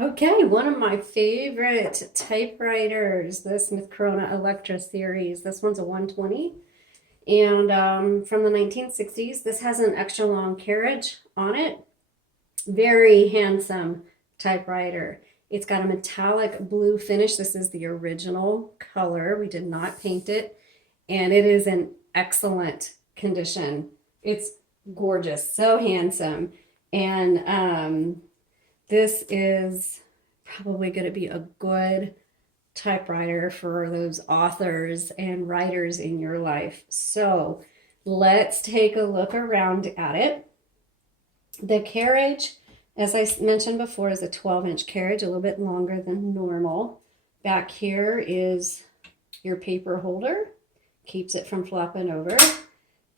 Okay, one of my favorite typewriters, the Smith Corona Electra series. This one's a 120 and from the 1960s. This has an extra long carriage on it. Very handsome typewriter. It's got a metallic blue finish. This is the original color. We did not paint it, and it is in excellent condition. It's gorgeous, so handsome. And this is probably going to be a good typewriter for those authors and writers in your life. So let's take a look around at it. The carriage, as I mentioned before, is a 12-inch carriage, a little bit longer than normal. Back here is your paper holder, keeps it from flopping over.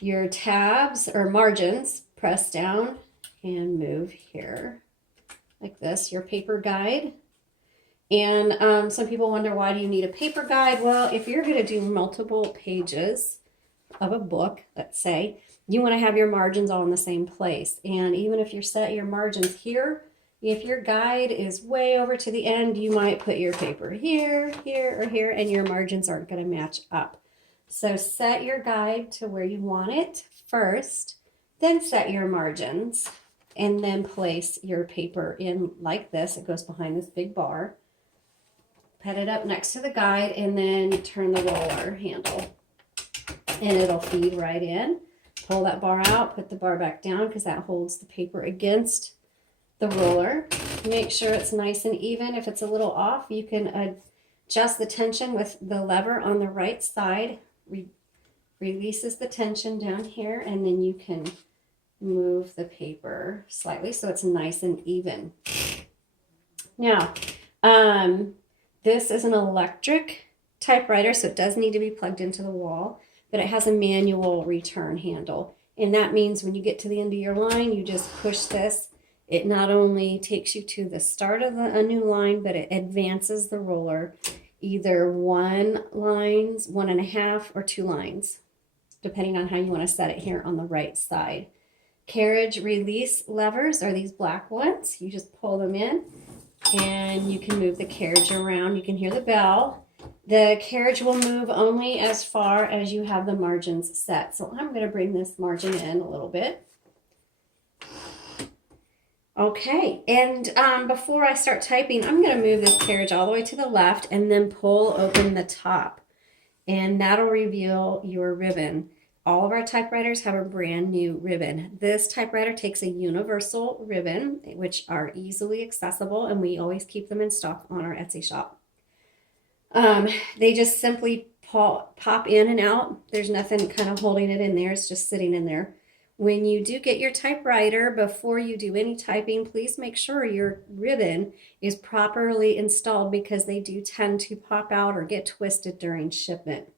Your tabs or margins, press down and move here like this. Your paper guide. And some people wonder, why do you need a paper guide? Well, if you're going to do multiple pages of a book, let's say, you want to have your margins all in the same place. And even if you set your margins here, if your guide is way over to the end, you might put your paper here, here, or here, and your margins aren't going to match up. So set your guide to where you want it first, then set your margins, and then place your paper in like this. It goes behind this big bar. Put it up next to the guide, and then you turn the roller handle, and it'll feed right in. Pull that bar out, put the bar back down because that holds the paper against the roller. Make sure it's nice and even. If it's a little off, you can adjust the tension with the lever on the right side. Releases the tension down here, and then you can move the paper slightly so it's nice and even. Now, this is an electric typewriter, so it does need to be plugged into the wall, but it has a manual return handle. And that means when you get to the end of your line, you just push this. It not only takes you to the start of a new line, but it advances the roller either 1 lines, 1.5, or 2 lines, depending on how you want to set it here on the right side. Carriage release levers are these black ones. You just pull them in and you can move the carriage around. You can hear the bell. The carriage will move only as far as you have the margins set. So I'm going to bring this margin in a little bit. Okay, and before I start typing, I'm going to move this carriage all the way to the left and then pull open the top. And that'll reveal your ribbon. All of our typewriters have a brand new ribbon. This typewriter takes a universal ribbon, which are easily accessible, and we always keep them in stock on our Etsy shop. They just simply pop in and out. There's nothing kind of holding it in there. It's just sitting in there. When you do get your typewriter, before you do any typing, please make sure your ribbon is properly installed because they do tend to pop out or get twisted during shipment.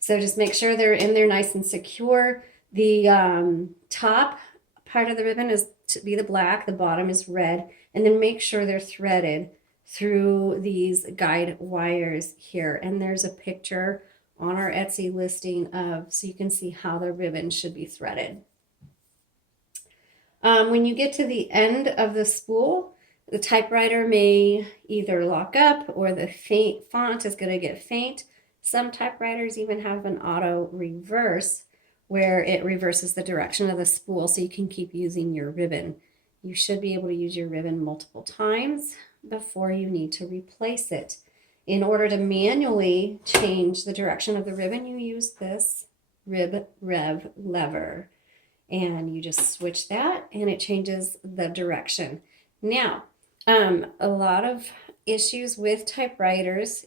So just make sure they're in there nice and secure. The top part of the ribbon is to be the black, the bottom is red, and then make sure they're threaded through these guide wires here. And there's a picture on our Etsy listing so you can see how the ribbon should be threaded. When you get to the end of the spool, the typewriter may either lock up or the font is going to get faint. Some typewriters even have an auto reverse where it reverses the direction of the spool so you can keep using your ribbon. You should be able to use your ribbon multiple times before you need to replace it. In order to manually change the direction of the ribbon, you use this rev lever. And you just switch that and it changes the direction. Now, a lot of issues with typewriters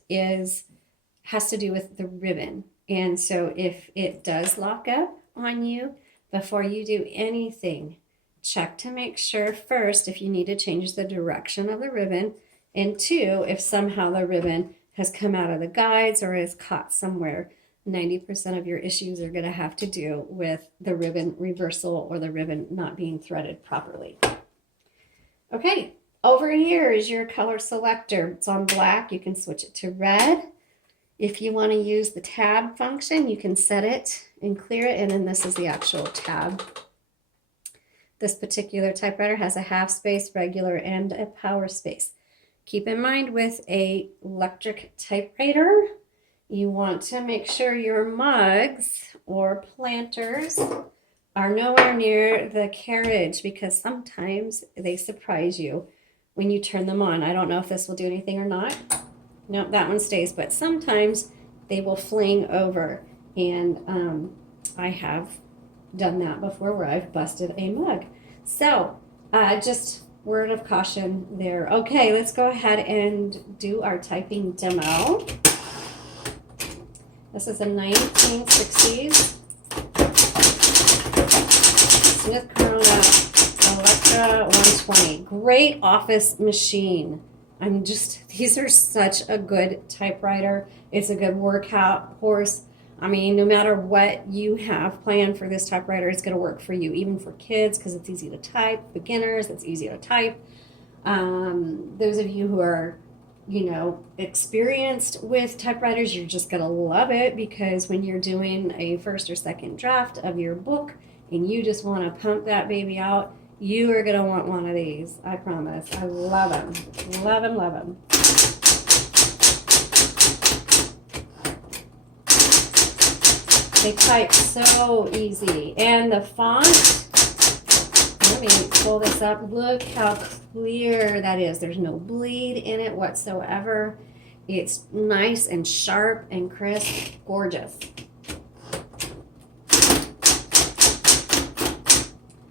has to do with the ribbon. And so if it does lock up on you, before you do anything, check to make sure first if you need to change the direction of the ribbon, and 2, if somehow the ribbon has come out of the guides or is caught somewhere. 90% of your issues are going to have to do with the ribbon reversal or the ribbon not being threaded properly. Okay, over here is your color selector. It's on black. You can switch it to red. If you want to use the tab function, you can set it and clear it, and then this is the actual tab. This particular typewriter has a half space, regular, and a power space. Keep in mind with a electric typewriter, you want to make sure your mugs or planters are nowhere near the carriage, because sometimes they surprise you when you turn them on. I don't know if this will do anything or not. Nope, that one stays, but sometimes they will fling over, and I have done that before where I've busted a mug. So just word of caution there. Okay, let's go ahead and do our typing demo. This is a 1960s Smith Corona Electra 120. Great office machine. These are such a good typewriter. It's a good workout horse. I mean, no matter what you have planned for this typewriter, it's going to work for you, even for kids, because it's easy to type. Beginners, it's easy to type. Those of you who are, experienced with typewriters, you're just going to love it, because when you're doing a first or second draft of your book and you just want to pump that baby out, you are going to want one of these. I promise. I love them. Love them, love them. They type so easy. And the font, let me pull this up. Look how clear that is. There's no bleed in it whatsoever. It's nice and sharp and crisp. Gorgeous.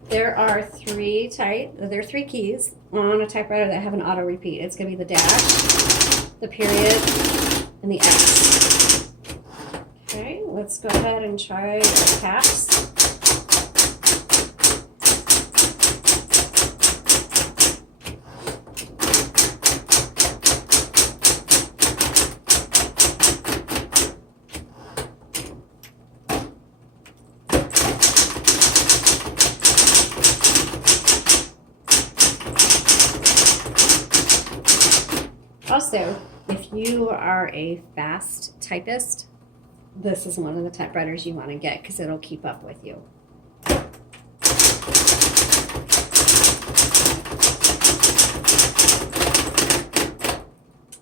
There are three keys on a typewriter that have an auto repeat. It's going to be the dash, the period, and the X. Okay, let's go ahead and try the caps. Also, if you are a fast typist, this is one of the typewriters you want to get, because it'll keep up with you.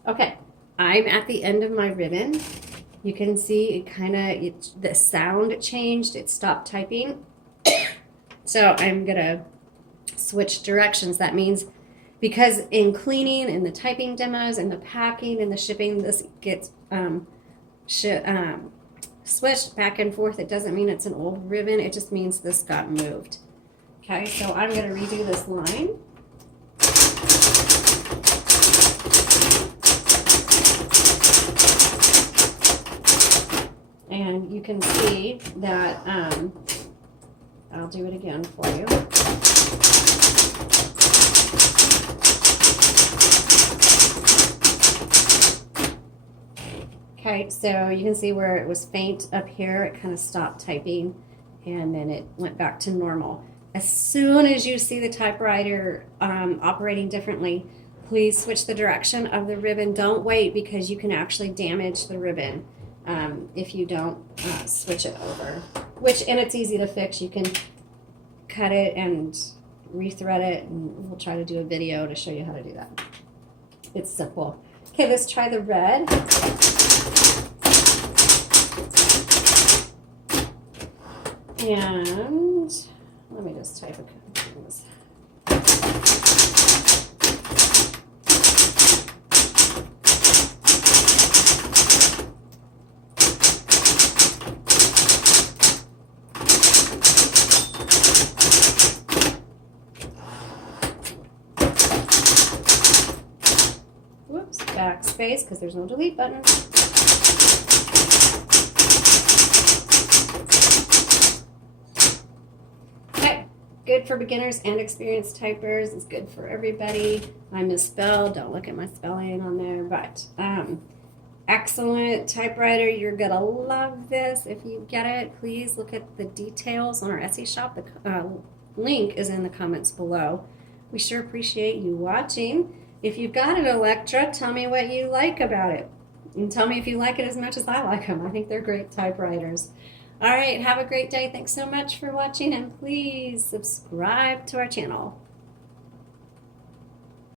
Okay, I'm at the end of my ribbon. You can see the sound changed. It stopped typing. So I'm going to switch directions. That means, because in cleaning and the typing demos and the packing and the shipping, this gets switched back and forth. It doesn't mean it's an old ribbon. It just means this got moved. Okay, so I'm going to redo this line. And you can see that I'll do it again for you. Okay, so you can see where it was faint up here, it kind of stopped typing, and then it went back to normal. As soon as you see the typewriter operating differently, please switch the direction of the ribbon. Don't wait, because you can actually damage the ribbon if you don't switch it over. And it's easy to fix. You can cut it and rethread it, and we'll try to do a video to show you how to do that. It's simple. Okay, let's try the red. And let me just type a couple things. Whoops, backspace, because there's no delete button. Good for beginners and experienced typers. It's good for everybody. I misspelled. Don't look at my spelling on there. But excellent typewriter. You're going to love this. If you get it, please look at the details on our Etsy shop. The link is in the comments below. We sure appreciate you watching. If you've got an Electra, tell me what you like about it. And tell me if you like it as much as I like them. I think they're great typewriters. All right, have a great day. Thanks so much for watching, and please subscribe to our channel.